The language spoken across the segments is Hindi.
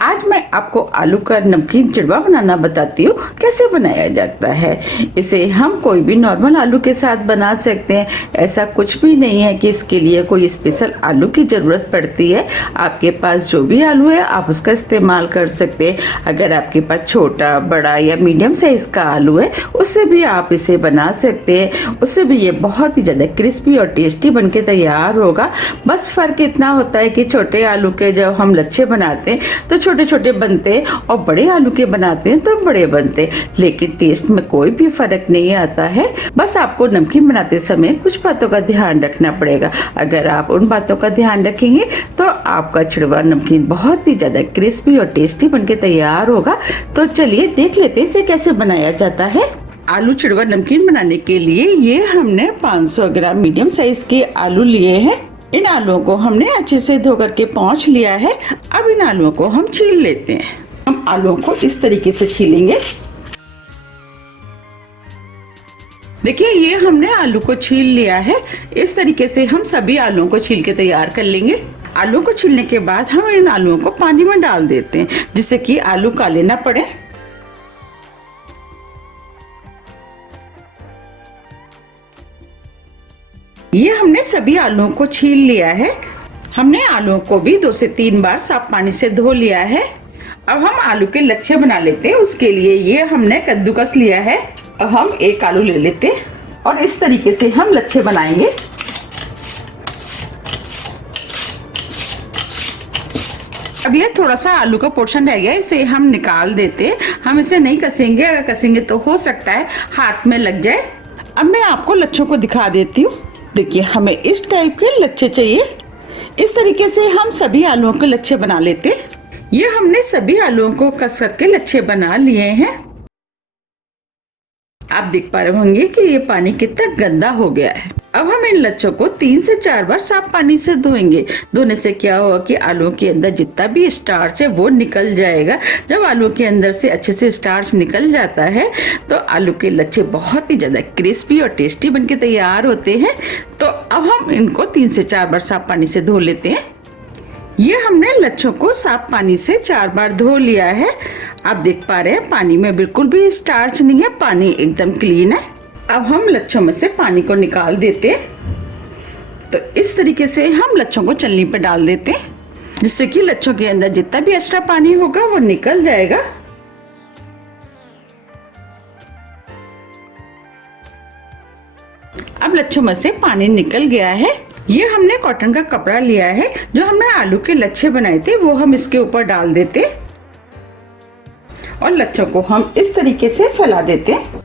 आज मैं आपको आलू का नमकीन चिड़वा बनाना बताती हूँ कैसे बनाया जाता है। इसे हम कोई भी नॉर्मल आलू के साथ बना सकते हैं। ऐसा कुछ भी नहीं है कि इसके लिए कोई स्पेशल आलू की ज़रूरत पड़ती है। आपके पास जो भी आलू है आप उसका इस्तेमाल कर सकते हैं। अगर आपके पास छोटा, बड़ा या मीडियम साइज का आलू है उससे भी आप इसे बना सकते हैं। उससे भी ये बहुत ही ज़्यादा क्रिस्पी और टेस्टी बनके तैयार होगा। बस फ़र्क इतना होता है कि छोटे आलू के जब हम लच्छे बनाते हैं तो छोटे छोटे बनते हैं और बड़े आलू के बनाते हैं तो बड़े बनते हैं, लेकिन टेस्ट में कोई भी फर्क नहीं आता है। बस आपको नमकीन बनाते समय कुछ बातों का ध्यान रखना पड़ेगा। अगर आप उन बातों का ध्यान रखेंगे तो आपका चिड़वा नमकीन बहुत ही ज़्यादा क्रिस्पी और टेस्टी बनके तैयार होगा। तो चलिए देख लेते हैं इसे कैसे बनाया जाता है। आलू चिड़वा नमकीन बनाने के लिए ये हमने 500 ग्राम मीडियम साइज के आलू लिए हैं। इन आलूओं को हमने अच्छे से धो करके पोंछ लिया है। अब इन आलूओं को हम छील लेते हैं। हम आलूओं को इस तरीके से छीलेंगे। देखिए ये हमने आलू को छील लिया है। इस तरीके से हम सभी आलूओं को छील के तैयार कर लेंगे। आलू को छीलने के बाद हम इन आलूओं को पानी में डाल देते हैं जिससे कि आलू काले ना पड़े। ये हमने सभी आलूओं को छील लिया है। हमने आलूओं को भी 2 से 3 बार साफ पानी से धो लिया है। अब हम आलू के लच्छे बना लेते हैं। उसके लिए ये हमने कद्दूकस लिया है। अब हम एक आलू ले लेते हैं और इस तरीके से हम लच्छे बनाएंगे। अब ये थोड़ा सा आलू का पोर्शन रह गया, इसे हम निकाल देते हैं। हम इसे नहीं कसेंगे, अगर कसेंगे तो हो सकता है हाथ में लग जाए। अब मैं आपको लच्छों को दिखा देती हूँ। देखिए हमें इस टाइप के लच्छे चाहिए। इस तरीके से हम सभी आलूओं के लच्छे बना लेते हैं। ये हमने सभी आलूओं को कस करके लच्छे बना लिए हैं। आप देख पा रहे होंगे कि ये पानी कितना गंदा हो गया है। अब हम इन लच्छों को 3 से 4 बार साफ पानी से धोएंगे। धोने से क्या होगा कि आलूओं के अंदर जितना भी स्टार्च है वो निकल जाएगा। जब आलू के अंदर से अच्छे से स्टार्च निकल जाता है तो आलू के लच्छे बहुत ही ज्यादा क्रिस्पी और टेस्टी बनके तैयार होते हैं। तो अब हम इनको 3 से 4 बार साफ पानी से धो लेते हैं। ये हमने लच्छों को साफ पानी से 4 बार धो लिया है। आप देख पा रहे हैं पानी में बिल्कुल भी स्टार्च नहीं है, पानी एकदम क्लीन है। अब हम लच्छों में से पानी को निकाल देते हैं। तो इस तरीके से हम लच्छों को छलनी पर डाल देते हैं जिससे कि लच्छों के अंदर जितना भी एक्स्ट्रा पानी होगा वो निकल जाएगा। अब लच्छों में से पानी निकल गया है। ये हमने कॉटन का कपड़ा लिया है। जो हमने आलू के लच्छे बनाए थे वो हम इसके ऊपर डाल देते और लच्छों को हम इस तरीके से फैला देते हैं।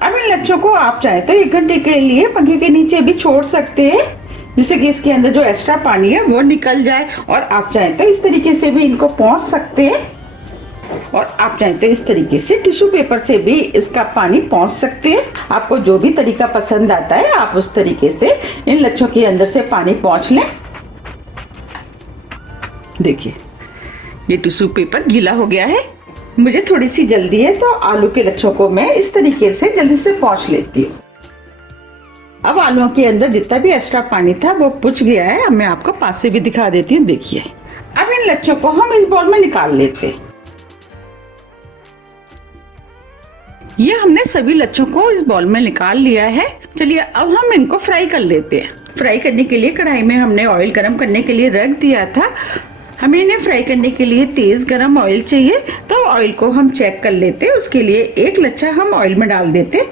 अब इन लच्छों को आप चाहे तो 1 घंटे के लिए पंखे के नीचे भी छोड़ सकते हैं जिससे कि इसके अंदर जो एक्स्ट्रा पानी है वो निकल जाए। और आप चाहे तो इस तरीके से भी इनको पोंछ सकते हैं और आप चाहे तो इस तरीके से टिश्यू पेपर से भी इसका पानी पोंछ सकते हैं। आपको जो भी तरीका पसंद आता है आप उस तरीके से इन लच्छों के अंदर से पानी पोंछ लें। देखिए ये टिश्यू पेपर गीला हो गया है। मुझे थोड़ी सी जल्दी है तो आलू के लच्छों को मैं इस तरीके से जल्दी से पोंछ लेती हूँ। अब आलूओं के अंदर जितना भी एक्स्ट्रा पानी था वो पुछ गया है। अब मैं आपको पास से भी दिखा देती हूँ। देखिए अब इन लच्छों को हम इस बाउल में निकाल लेते हैं। ये हमने सभी लच्छों को इस बाउल में निकाल लिया है। चलिए अब हम इनको फ्राई कर लेते हैं। फ्राई करने के लिए कढ़ाई में हमने ऑयल गरम करने के लिए रख दिया था। हमें इन्हें फ्राई करने के लिए तेज गरम ऑयल चाहिए। तो ऑयल को हम चेक कर लेते हैं। उसके लिए एक लच्छा हम ऑयल में डाल देते।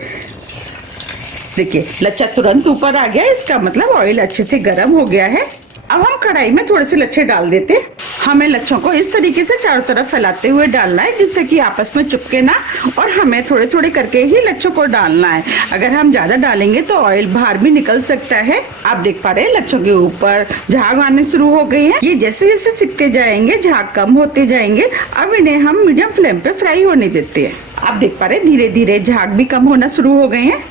देखिए लच्छा तुरंत ऊपर आ गया, इसका मतलब ऑयल अच्छे से गरम हो गया है। अब हम कढ़ाई में थोड़े से लच्छे डाल देते। हमें लच्छों को इस तरीके से चारों तरफ फैलाते हुए डालना है जिससे कि आपस में चिपके ना, और हमें थोड़े थोड़े करके ही लच्छों को डालना है। अगर हम ज्यादा डालेंगे तो ऑयल बाहर भी निकल सकता है। आप देख पा रहे हैं लच्छों के ऊपर झाग आने शुरू हो गए हैं। ये जैसे जैसे सिकते जाएंगे झाग कम होते जाएंगे। अब इन्हें हम मीडियम फ्लेम पे फ्राई होने देते हैं। आप देख पा रहे हैं धीरे धीरे झाग भी कम होना शुरू हो गए हैं।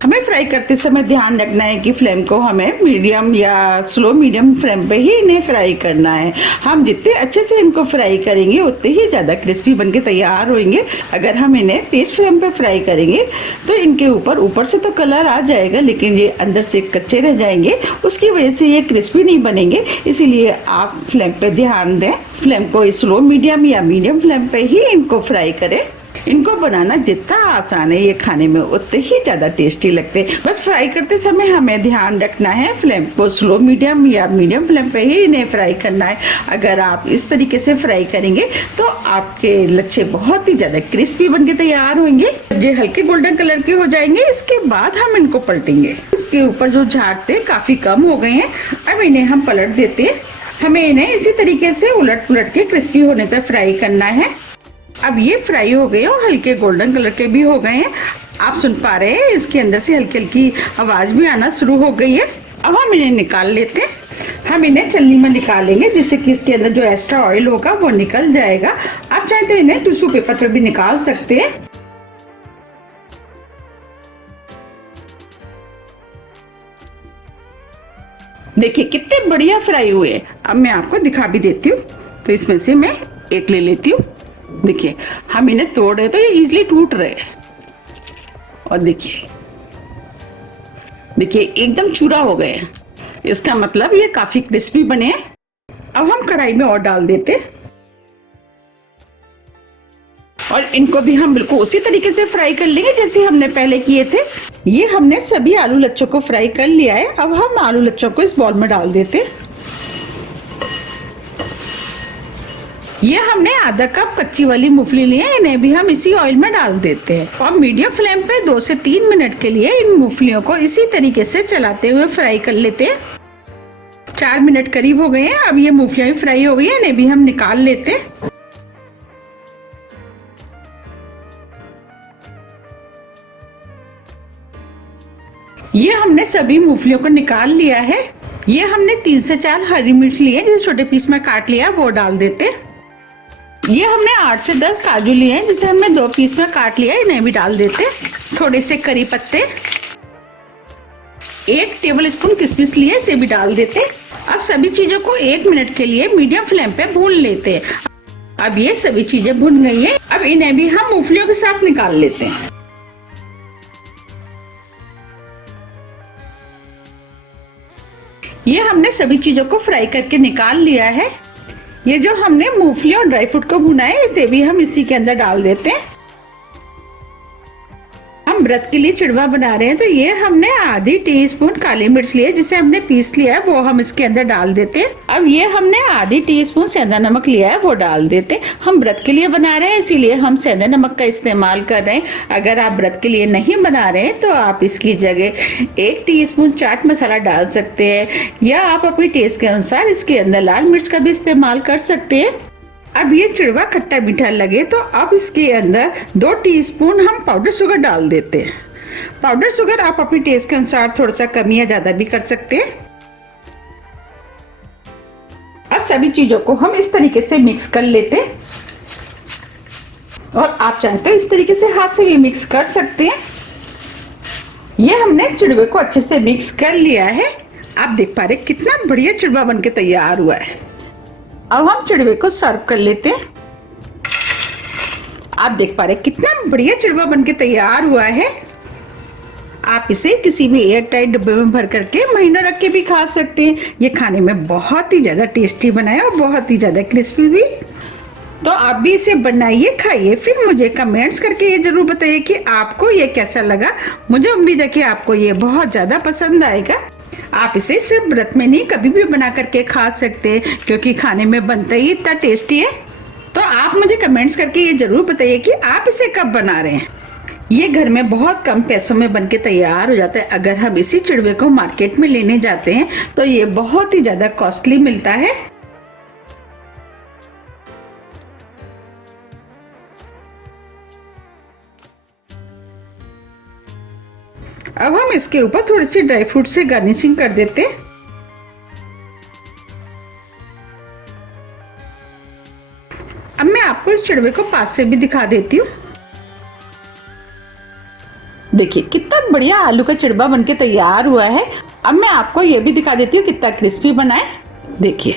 हमें फ्राई करते समय ध्यान रखना है कि फ्लेम को हमें मीडियम या स्लो मीडियम फ्लेम पे ही इन्हें फ्राई करना है। हम जितने अच्छे से इनको फ्राई करेंगे उतने ही ज़्यादा क्रिस्पी बनके तैयार होंगे। अगर हम इन्हें तेज फ्लेम पे फ्राई करेंगे तो इनके ऊपर से तो कलर आ जाएगा, लेकिन ये अंदर से कच्चे रह जाएंगे, उसकी वजह से ये क्रिस्पी नहीं बनेंगे। इसीलिए आप फ्लेम पे ध्यान दें, फ्लेम को स्लो मीडियम या मीडियम फ्लेम पे ही इनको फ्राई करें। इनको बनाना जितना आसान है ये खाने में उतने ही ज़्यादा टेस्टी लगते हैं। बस फ्राई करते समय हमें ध्यान रखना है फ्लेम को स्लो मीडियम या मीडियम फ्लेम पे ही इन्हें फ्राई करना है। अगर आप इस तरीके से फ्राई करेंगे तो आपके लच्छे बहुत ही ज़्यादा क्रिस्पी बनके तैयार होंगे। ये हल्के गोल्डन कलर के हो जाएंगे, इसके बाद हम इनको पलटेंगे। इसके ऊपर जो झाग थे काफ़ी कम हो गए हैं, अब इन्हें हम पलट देते हैं। हमें इन्हें इसी तरीके से उलट पुलट के क्रिस्पी होने तक फ्राई करना है। अब ये फ्राई हो गए और हल्के गोल्डन कलर के भी हो गए हैं। आप सुन पा रहे हैं इसके अंदर से हल्की हल्की आवाज भी आना शुरू हो गई है। अब हम इन्हें निकाल लेते हैं। हम इन्हें छलनी में निकालेंगे जिससे कि इसके अंदर जो एक्स्ट्रा ऑयल होगा वो निकल जाएगा। आप चाहे तो इन्हें टिश्यू पेपर पे भी निकाल सकते हैं। देखिए कितने बढ़िया फ्राई हुए। अब मैं आपको दिखा भी देती हूँ। तो इसमें से मैं एक ले लेती हूँ। देखिए हम इन्हें तोड़ रहे तो ये इजीली टूट रहे हैं। और देखिए एकदम चूरा हो गए हैं। इसका मतलब ये काफी क्रिस्पी बने हैं। अब हम कढ़ाई में और डाल देते और इनको भी हम बिल्कुल उसी तरीके से फ्राई कर लेंगे जैसे हमने पहले किए थे। ये हमने सभी आलू लच्छों को फ्राई कर लिया है। अब हम आलू लच्छों को इस बॉल में डाल देते। ये हमने आधा कप कच्ची वाली मूंगफली ली है, इन्हें भी हम इसी ऑयल में डाल देते हैं और मीडियम फ्लेम पे 2 से 3 मिनट के लिए इन मूंगफलियों को इसी तरीके से चलाते हुए फ्राई कर लेते हैं। 4 मिनट करीब हो गए हैं। अब ये मूंगफलियां भी फ्राई हो गई है, इन्हें भी हम निकाल लेते हैं। ये हमने सभी मूंगफलियों को निकाल लिया है। ये हमने 3 से 4 हरी मिर्च ली है जिसे छोटे पीस में काट लिया, वो डाल देते हैं। ये हमने 8 से 10 काजू लिए हैं जिसे हमने 2 पीस में काट लिया है, इन्हें भी डाल देते। थोड़े से करी पत्ते, 1 टेबल स्पून किशमिश लिए, इसे भी डाल देते। अब सभी चीजों को 1 मिनट के लिए मीडियम फ्लेम पे भून लेते हैं। अब ये सभी चीजें भुन गई हैं। अब इन्हें भी हम मूंगफलियों के साथ निकाल लेते हैं। ये हमने सभी चीजों को फ्राई करके निकाल लिया है। ये जो हमने मूंगफली और ड्राई फ्रूट को भुना है इसे भी हम इसी के अंदर डाल देते हैं। हम व्रत के लिए चिड़वा बना रहे हैं तो ये हमने आधी टीस्पून काली मिर्च ली है जिसे हमने पीस लिया है, वो हम इसके अंदर डाल देते हैं। अब ये हमने आधी टीस्पून सेंधा नमक लिया है, वो डाल देते हैं। हम व्रत के लिए बना रहे हैं इसीलिए हम सेंधा नमक का इस्तेमाल कर रहे हैं। अगर आप व्रत के लिए नहीं बना रहे हैं तो आप इसकी जगह 1 टीस्पून चाट मसाला डाल सकते हैं या आप अपने टेस्ट के अनुसार इसके अंदर लाल मिर्च का भी इस्तेमाल कर सकते हैं। अब ये चिड़वा खट्टा मीठा लगे तो अब इसके अंदर 2 टीस्पून हम पाउडर शुगर डाल देते हैं। पाउडर शुगर आप अपने टेस्ट के अनुसार थोड़ा सा कम या ज्यादा भी कर सकते हैं। अब सभी चीजों को हम इस तरीके से मिक्स कर लेते हैं और आप चाहते हो इस तरीके से हाथ से भी मिक्स कर सकते हैं। ये हमने चिड़वे को अच्छे से मिक्स कर लिया है। आप देख पा रहे कितना बढ़िया चिड़वा बनके तैयार हुआ है। अब हम चिड़वे को सर्व कर लेते हैं। आप देख पा रहे कितना बढ़िया चिड़वा बनके तैयार हुआ है। आप इसे किसी भी एयर टाइट डब्बे में भर करके महीनों रख के भी खा सकते हैं। ये खाने में बहुत ही ज्यादा टेस्टी बना है और बहुत ही ज्यादा क्रिस्पी भी। तो आप भी इसे बनाइए, खाइए, फिर मुझे कमेंट्स करके ये जरूर बताइए कि आपको ये कैसा लगा। मुझे उम्मीद है कि आपको ये बहुत ज्यादा पसंद आएगा। आप इसे सिर्फ व्रत में नहीं कभी भी बना करके खा सकते हैं क्योंकि खाने में बनता ही इतना टेस्टी है। तो आप मुझे कमेंट्स करके ये जरूर बताइए कि आप इसे कब बना रहे हैं। ये घर में बहुत कम पैसों में बनके तैयार हो जाता है। अगर हम इसी चिड़वे को मार्केट में लेने जाते हैं तो ये बहुत ही ज्यादा कॉस्टली मिलता है। अब हम इसके ऊपर थोड़ी सी ड्राई फ्रूट से गार्निशिंग कर देते हैं। अब मैं आपको इस चिड़वे को पास से भी दिखा देती हूँ। देखिए कितना बढ़िया आलू का चिड़बा बनके तैयार हुआ है। अब मैं आपको ये भी दिखा देती हूँ कितना क्रिस्पी बना है। देखिए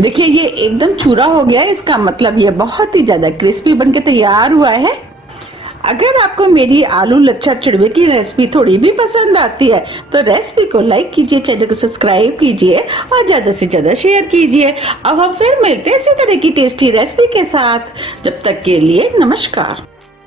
देखिए ये एकदम चूरा हो गया है, इसका मतलब ये बहुत ही ज्यादा क्रिस्पी बनके तैयार हुआ है। अगर आपको मेरी आलू लच्छा चिड़वे की रेसिपी थोड़ी भी पसंद आती है तो रेसिपी को लाइक कीजिए, चैनल को सब्सक्राइब कीजिए और ज्यादा से ज्यादा शेयर कीजिए। अब हम फिर मिलते हैं इसी तरह की टेस्टी रेसिपी के साथ। जब तक के लिए नमस्कार।